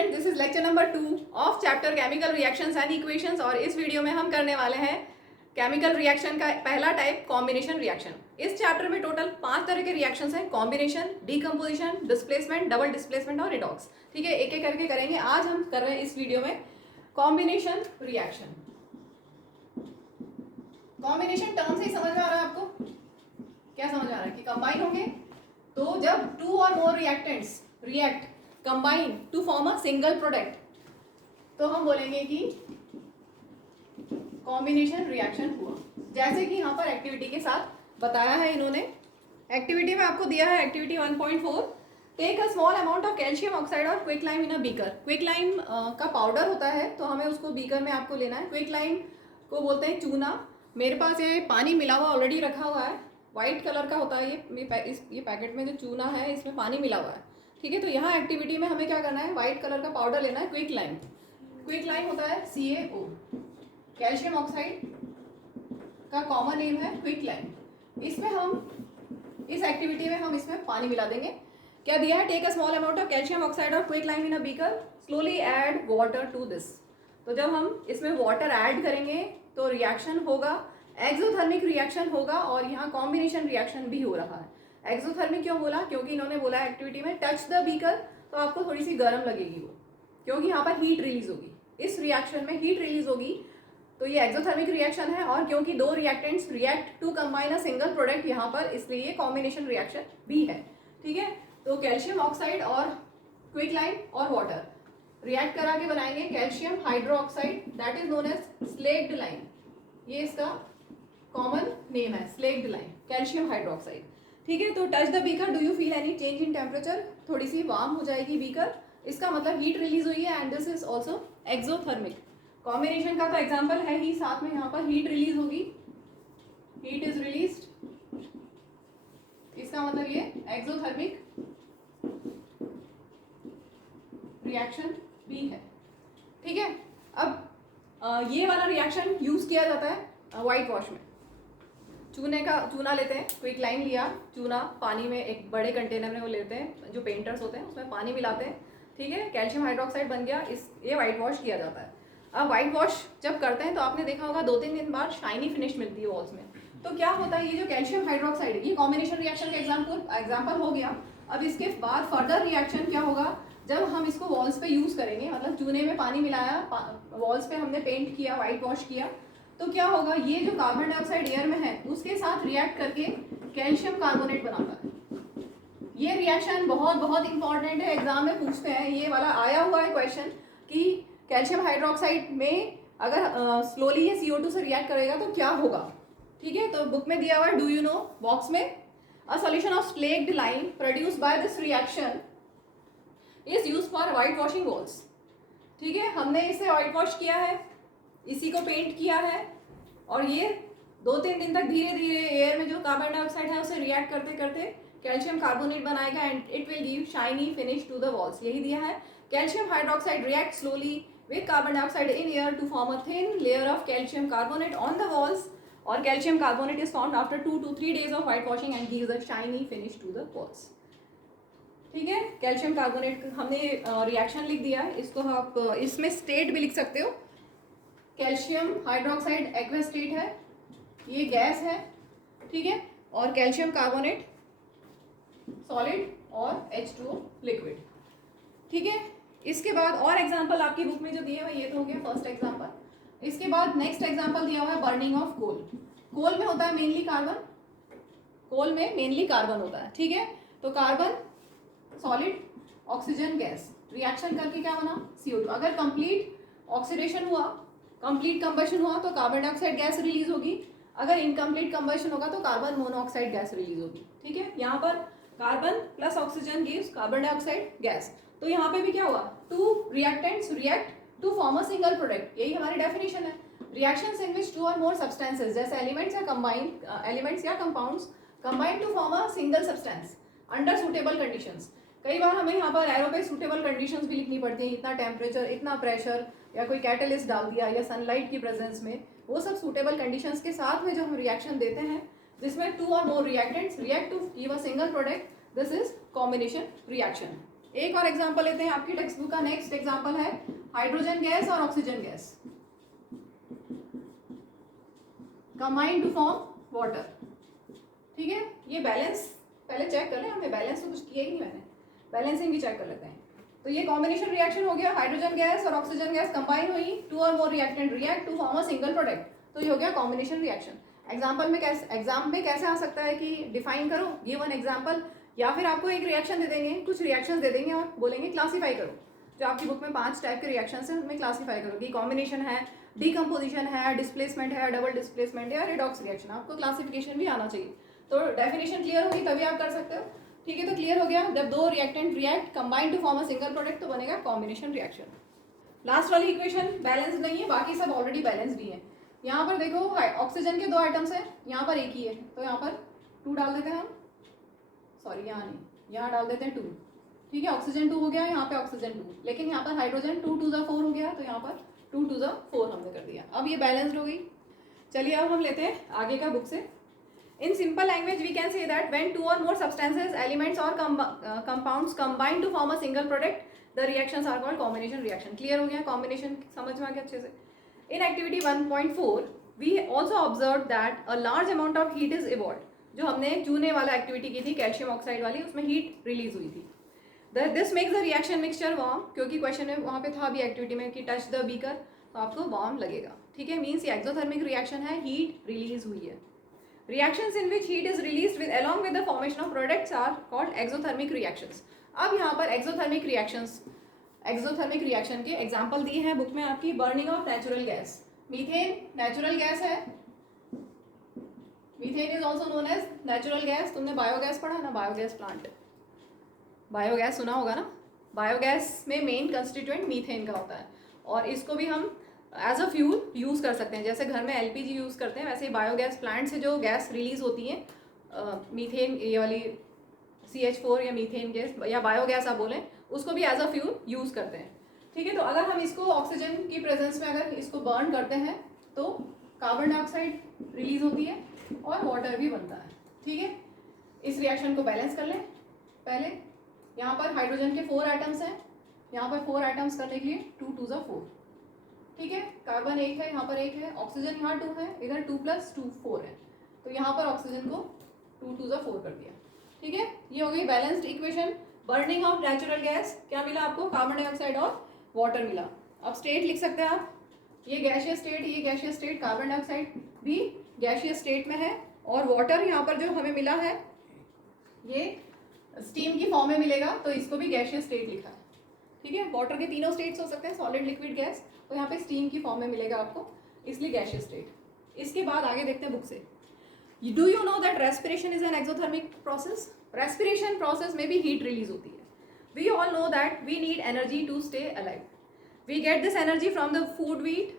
Student, this is lecture number 2 of chapter chemical reactions and equations. और इस video में हम करने वाले हैं केमिकल रिएक्शन का पहला टाइप, कॉम्बिनेशन रिएक्शन। इस चैप्टर में टोटल 5 तरह के रिएक्शंस हैं: combination, decomposition, displacement, double displacement और रिडॉक्स। ठीक है, एक एक करके करेंगे। आज हम कर रहे हैं इस वीडियो में कॉम्बिनेशन रिएक्शन। कॉम्बिनेशन टर्म से ही समझ में आ रहा है आपको? क्या समझ आ रहा है कि कंबाइन होंगे, तो जब 2 और more reactants react combine to form a single product, तो हम बोलेंगे कि कॉम्बिनेशन रिएक्शन हुआ। जैसे कि यहाँ पर एक्टिविटी के साथ बताया है इन्होंने। एक्टिविटी में आपको दिया है activity 1.4, take a small amount of calcium oxide और quick lime in a beaker. Quick lime का पाउडर होता है, तो हमें उसको बीकर में आपको लेना है। क्विक लाइम को बोलते हैं चूना। मेरे पास ये पानी मिला हुआ ऑलरेडी रखा हुआ है, व्हाइट कलर का होता है ये पैकेट में जो चूना है इसमें पानी मिला हुआ है। ठीक है, तो यहाँ एक्टिविटी में हमें क्या करना है, व्हाइट कलर का पाउडर लेना है, क्विक लाइम। क्विक लाइम होता है CaO, कैल्शियम ऑक्साइड का कॉमन नेम है क्विक लाइम। इसमें हम इस एक्टिविटी में हम इसमें पानी मिला देंगे। क्या दिया है, take a small amount of calcium oxide और quick lime in a beaker, slowly add water to this. तो जब हम इसमें वाटर ऐड करेंगे तो रिएक्शन होगा, एक्सोथर्मिक रिएक्शन होगा, और यहाँ कॉम्बिनेशन रिएक्शन भी हो रहा है। एक्सोथर्मिक क्यों बोला? क्योंकि इन्होंने बोला एक्टिविटी में टच द बीकर, तो आपको थोड़ी सी गर्म लगेगी वो, क्योंकि यहाँ पर हीट रिलीज होगी। इस रिएक्शन में हीट रिलीज होगी, तो ये एक्सोथर्मिक रिएक्शन है। और क्योंकि 2 reactants react to combine a single product यहाँ पर, इसलिए ये कॉम्बिनेशन रिएक्शन भी है। ठीक है, तो कैल्शियम ऑक्साइड और क्विक लाइम और वाटर रिएक्ट करा के बनाएंगे calcium hydroxide, that is known as slaked lime. ये इसका कॉमन नेम है, स्लेक्ड लाइम, कैल्शियम हाइड्रोक्साइड। ठीक है, तो touch the beaker, do you feel any change in temperature? थोड़ी सी वार्म हो जाएगी बीकर, इसका मतलब हीट रिलीज हुई है, and this is also exothermic. Combination का तो एग्जाम्पल है ही, साथ में यहाँ पर हीट रिलीज होगी, हीट इज रिलीज्ड, इसका मतलब ये एक्सोथर्मिक रिएक्शन भी है। ठीक है, अब ये वाला रिएक्शन यूज किया जाता है व्हाइट वॉश में। चूना लेते हैं, क्विक लाइम लिया, चूना पानी में एक बड़े कंटेनर में वो लेते हैं, जो पेंटर्स होते हैं उसमें पानी मिलाते हैं। ठीक है, कैल्शियम हाइड्रोक्साइड बन गया, ये व्हाइट वॉश किया जाता है। अब व्हाइट वॉश जब करते हैं तो आपने देखा होगा 2-3 दिन बाद शाइनी फिनिश मिलती है वॉल्स में। तो क्या होता है, ये जो कैल्शियम हाइड्रोक्साइड है, ये कॉम्बिनेशन रिएक्शन का एग्जाम्पल हो गया। अब इसके बाद फर्दर रिएक्शन क्या होगा, जब हम इसको वॉल्स पे यूज करेंगे, मतलब चूने में पानी मिलाया, वॉल्स पे हमने पेंट किया, व्हाइट वॉश किया, तो क्या होगा, ये जो कार्बन डाइऑक्साइड एयर में है उसके साथ रिएक्ट करके कैल्शियम कार्बोनेट बनाता है। ये रिएक्शन बहुत बहुत इंपॉर्टेंट है, एग्जाम में पूछते हैं, ये वाला आया हुआ है क्वेश्चन कि कैल्शियम हाइड्रोक्साइड में अगर स्लोली ये CO2 से रिएक्ट करेगा तो क्या होगा। ठीक है, तो बुक में दिया हुआ है, डू यू नो, बॉक्स में, a solution of slaked lime produce by this reaction is use for white washing walls. ठीक है, हमने इसे व्हाइट वॉश किया है, इसी को पेंट किया है, और ये 2-3 दिन तक धीरे धीरे एयर में जो कार्बन डाइऑक्साइड है उसे रिएक्ट करते करते कैल्शियम कार्बोनेट बनाएगा, and it will give shiny finish to the walls. यही दिया है, calcium hydroxide react slowly with carbon dioxide in air to form a thin layer of calcium carbonate on the walls, और calcium carbonate is formed after 2 to 3 days of whitewashing and gives a shiny finish to the walls. ठीक है, calcium carbonate हमने reaction लिख दिया है, इसको आप इसमें स्टेट भी लिख सकते हो। कैल्शियम हाइड्रोक्साइड एक्वस स्टेट है, ये गैस है। ठीक है, और कैल्शियम कार्बोनेट सॉलिड और H2O लिक्विड। ठीक है, इसके बाद और एग्जांपल आपकी बुक में जो दिए हुए, ये तो हो गया फर्स्ट एग्जांपल। इसके बाद नेक्स्ट एग्जांपल दिया हुआ है बर्निंग ऑफ कोल। कोल में होता है मेनली कार्बन, कोल में मेनली कार्बन होता है। ठीक है, तो carbon solid, oxygen gas, reaction करके क्या बना, CO2। अगर कंप्लीट ऑक्सीडेशन हुआ, कंप्लीट कंबशन हुआ, तो कार्बन डाइऑक्साइड गैस रिलीज होगी। अगर इनकम्प्लीट कंबशन होगा तो कार्बन मोनोऑक्साइड गैस रिलीज होगी। ठीक है, यहाँ पर carbon plus oxygen gives carbon dioxide gas. तो यहाँ पे भी क्या हुआ, 2 reactants react to form a single product, यही हमारी डेफिनेशन है। रिएक्शंस इन विच 2 और मोर सब्सटेंसेस, जैसे एलिमेंट्स या compounds combine to form a single substance under suitable conditions. कई बार हमें यहाँ पर एरो पे सुटेबल कंडीशंस भी लिखनी पड़ती हैं, इतना टेम्परेचर, इतना प्रेशर, या कोई कैटलिस्ट डाल दिया, या सनलाइट की प्रेजेंस में, वो सब सुटेबल कंडीशंस के साथ में जो हम रिएक्शन देते हैं, जिसमें 2 और more reactants react to give a single product, this is combination reaction. एक और एग्जांपल लेते हैं, आपकी टेक्स्ट बुक का नेक्स्ट एग्जांपल है हाइड्रोजन गैस और oxygen gas combine to form water. ठीक है, ये बैलेंस पहले चेक कर लें, हमने बैलेंस तो कुछ किया ही नहीं, मैंने बैलेंसिंग भी चेक कर लेते हैं। तो ये कॉम्बिनेशन रिएक्शन हो गया, हाइड्रोजन गैस और ऑक्सीजन गैस कंबाइन हुई, 2 और more reactant react to form a single product, तो ये हो गया कॉम्बिनेशन रिएक्शन। एग्जाम्पल में कैसे, एग्जाम में कैसे आ सकता है कि डिफाइन करो, गिव एन एग्जाम्पल, या फिर आपको एक रिएक्शन दे देंगे, कुछ रिएक्शंस दे देंगे और बोलेंगे क्लासीफाई करो। जो आपकी बुक में 5 टाइप के रिएक्शंस हैं उनमें क्लासीफाई करो कि कॉम्बिनेशन है, डीकम्पोजिशन है, डिस्प्लेसमेंट है, डबल डिस्प्लेसमेंट या रिडॉक्स रिएक्शन, आपको क्लासिफिकेशन भी आना चाहिए। तो डेफिनेशन क्लियर होगी तभी आप कर सकते हो। ठीक है, तो क्लियर हो गया, जब 2 reactant react combine to form a single product तो बनेगा कॉम्बिनेशन रिएक्शन। लास्ट वाली इक्वेशन बैलेंस नहीं है, बाकी सब ऑलरेडी बैलेंस्ड ही है। यहाँ पर देखो ऑक्सीजन के 2 आइटम्स हैं, यहाँ पर एक ही है, तो यहाँ पर 2 डाल देते हैं हम, सॉरी यहाँ नहीं, यहाँ डाल देते हैं 2। ठीक है, ऑक्सीजन 2 हो गया, यहाँ पे ऑक्सीजन 2, लेकिन यहाँ पर हाइड्रोजन 2 2 4 हो गया, तो यहाँ पर 2 2 4 हमने कर दिया। अब ये बैलेंस्ड हो गई। चलिए अब हम लेते हैं आगे का बुक से। In simple language, we can say that when 2 or more substances, elements or compounds combine to form a single product, the reactions are called combination reaction. Clear हो गया, combination समझ में आ गया अच्छे से। In activity 1.4, we also observed that a large amount of heat is evolved. जो हमने चूने वाला एक्टिविटी की थी कैल्शियम ऑक्साइड वाली, उसमें हीट रिलीज हुई थी। This makes the reaction mixture warm, क्योंकि क्वेश्चन में वहाँ पे था भी एक्टिविटी में कि टच द बीकर, तो आपको वार्म लगेगा। ठीक है, मीन्स ये एक्सोथर्मिक रिएक्शन है, हीट रिलीज हुई है। Reactions in which heat is released with along with the formation of products are called exothermic reactions. अब यहाँ पर exothermic reactions, exothermic reaction के एग्जाम्पल दिए हैं बुक में आपकी। Burning of natural gas, methane natural gas है, methane is also known as natural gas. तुमने बायोगैस पढ़ा ना, बायोगैस प्लांट, बायोगैस सुना होगा ना। बायोगैस में मेन कंस्टिट्यूएंट मीथेन का होता है, और इसको भी हम एज अ फ्यूल यूज़ कर सकते हैं। जैसे घर में एलपीजी यूज़ करते हैं, वैसे ही बायोगैस प्लांट से जो गैस रिलीज होती है, मीथेन ये वाली CH4 या मीथेन गैस या बायोगैस आप बोलें, उसको भी एज अ फ्यूल यूज़ करते हैं। ठीक है, तो अगर हम इसको ऑक्सीजन की प्रेजेंस में अगर इसको बर्न करते हैं तो कार्बन डाइऑक्साइड रिलीज होती है और वाटर भी बनता है। ठीक है, इस रिएक्शन को बैलेंस कर लें पहले। यहाँ पर हाइड्रोजन के 4 आइटम्स हैं, यहाँ पर 4 आइटम्स करने के लिए 2 2 4। ठीक है, कार्बन 1 है, यहाँ पर 1 है, ऑक्सीजन यहाँ 2 है, इधर 2 + 2 4 है, तो यहाँ पर ऑक्सीजन को 2 2 4 कर दिया। ठीक है, ये हो गई balanced equation. Burning of natural gas क्या मिला आपको, कार्बन डाइऑक्साइड और वाटर मिला। अब स्टेट लिख सकते हैं आप, ये गैशियस स्टेट, ये गैशियस स्टेट, कार्बन डाइऑक्साइड भी गैशियस स्टेट में है, और वाटर यहाँ पर जो हमें मिला है ये स्टीम की फॉर्म में मिलेगा, तो इसको भी गैशियस स्टेट लिखा है। ठीक है, वाटर के तीनों स्टेट्स हो सकते हैं, सॉलिड, लिक्विड, गैस, तो यहाँ पे स्टीम की फॉर्म में मिलेगा आपको, इसलिए गैशियस स्टेट। इसके बाद आगे देखते हैं बुक से। Do you know that respiration is an exothermic process? Respiration process में भी हीट रिलीज होती है। We all know that we need energy to stay alive. We get this energy from the food we eat.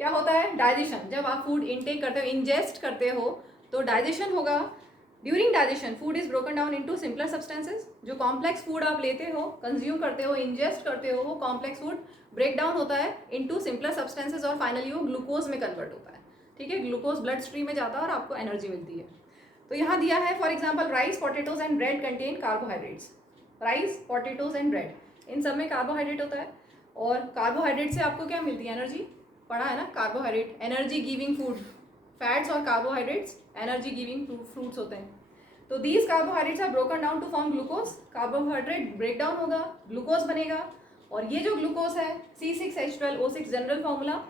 क्या होता है, digestion. जब आप food intake करते हो, इंजेस्ट करते हो, तो डाइजेशन होगा। During digestion food is broken down into simpler substances. जो कॉम्प्लेक्स फूड आप लेते हो, कंज्यूम करते हो, इंजेस्ट करते हो, वो कॉम्प्लेक्स फूड ब्रेक डाउन होता है इनटू सिंपलर सब्सटेंसेस और फाइनली वो ग्लूकोज में कन्वर्ट होता है। ठीक है, ग्लूकोज ब्लड स्ट्रीम में जाता है और आपको एनर्जी मिलती है। तो यहाँ दिया है for example rice, potatoes and bread contain carbohydrates. Rice, potatoes and bread, इन सब में कार्बोहाइड्रेट होता है, और कार्बोहाइड्रेट से आपको क्या मिलती है, एनर्जी। पढ़ा है ना, carbohydrate energy giving food, fats और कार्बोहाइड्रेट्स एनर्जी गिविंग फ्रूट्स होते हैं। तो these carbohydrates are broken down to form glucose. Carbohydrate break down होगा, ग्लूकोज बनेगा, और ये जो ग्लूकोज है C6H12O6 जनरल फॉर्मूला,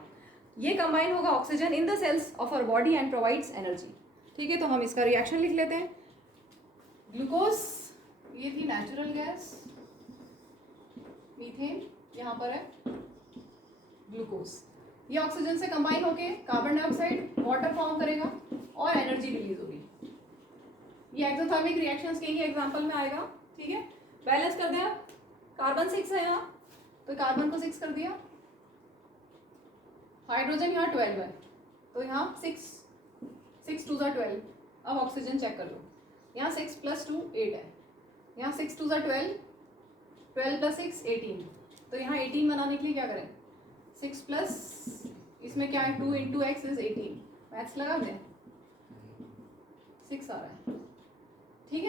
ये कंबाइन होगा oxygen in the cells of our body and provides energy. ठीक है, तो हम इसका रिएक्शन लिख लेते हैं। ग्लूकोज ये थी नेचुरल गैस, मीथेन यहाँ पर है ग्लूकोज, ये ऑक्सीजन से कंबाइन होके कार्बन डाइऑक्साइड वाटर फॉर्म करेगा और एनर्जी रिलीज होगी। ये एक्सोथर्मिक रिएक्शंस के ही एग्जांपल में आएगा। ठीक है, बैलेंस कर दें आप। कार्बन 6 है यहाँ, तो कार्बन को 6 कर दिया, हाइड्रोजन यहाँ 12 है, तो यहाँ 6 2 12। अब ऑक्सीजन चेक कर लो, यहाँ 6 + 2 8 है, यहाँ 6 2 12, 12 + 6 18, तो यहाँ 18 बनाने के लिए क्या करें, 6 प्लस इसमें क्या है 2 × x इज 18, मैथ्स लगा दें, 6 आ रहा है। ठीक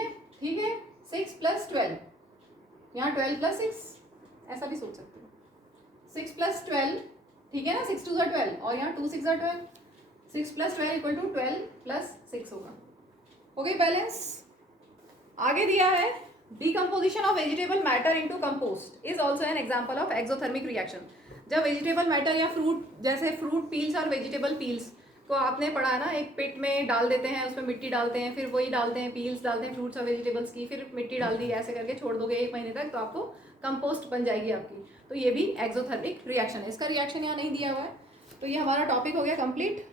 है, 6 + 12 यहाँ 12 प्लस 6, ऐसा भी सोच सकते हो, 6 प्लस 12, ठीक है ना, 6 2 12, और यहाँ 2 6 12, 6 प्लस 12 इक्वल टू 12 प्लस 6 होगा। हो गई बैलेंस। आगे दिया है decomposition of vegetable matter into compost is also an example of exothermic reaction. जब वेजिटेबल मैटर या फ्रूट, जैसे फ्रूट पील्स और वेजिटेबल पील्स को आपने पढ़ा है ना, एक पिट में डाल देते हैं, उसमें मिट्टी डालते हैं, फिर वही डालते हैं, पील्स डालते हैं फ्रूट्स और वेजिटेबल्स की, फिर मिट्टी डाल दी, ऐसे करके छोड़ दोगे 1 महीने तक, तो आपको कंपोस्ट बन जाएगी आपकी। तो ये भी एक्सोथर्मिक रिएक्शन है। इसका रिएक्शन यहाँ नहीं दिया हुआ है। तो ये हमारा टॉपिक हो गया कंप्लीट।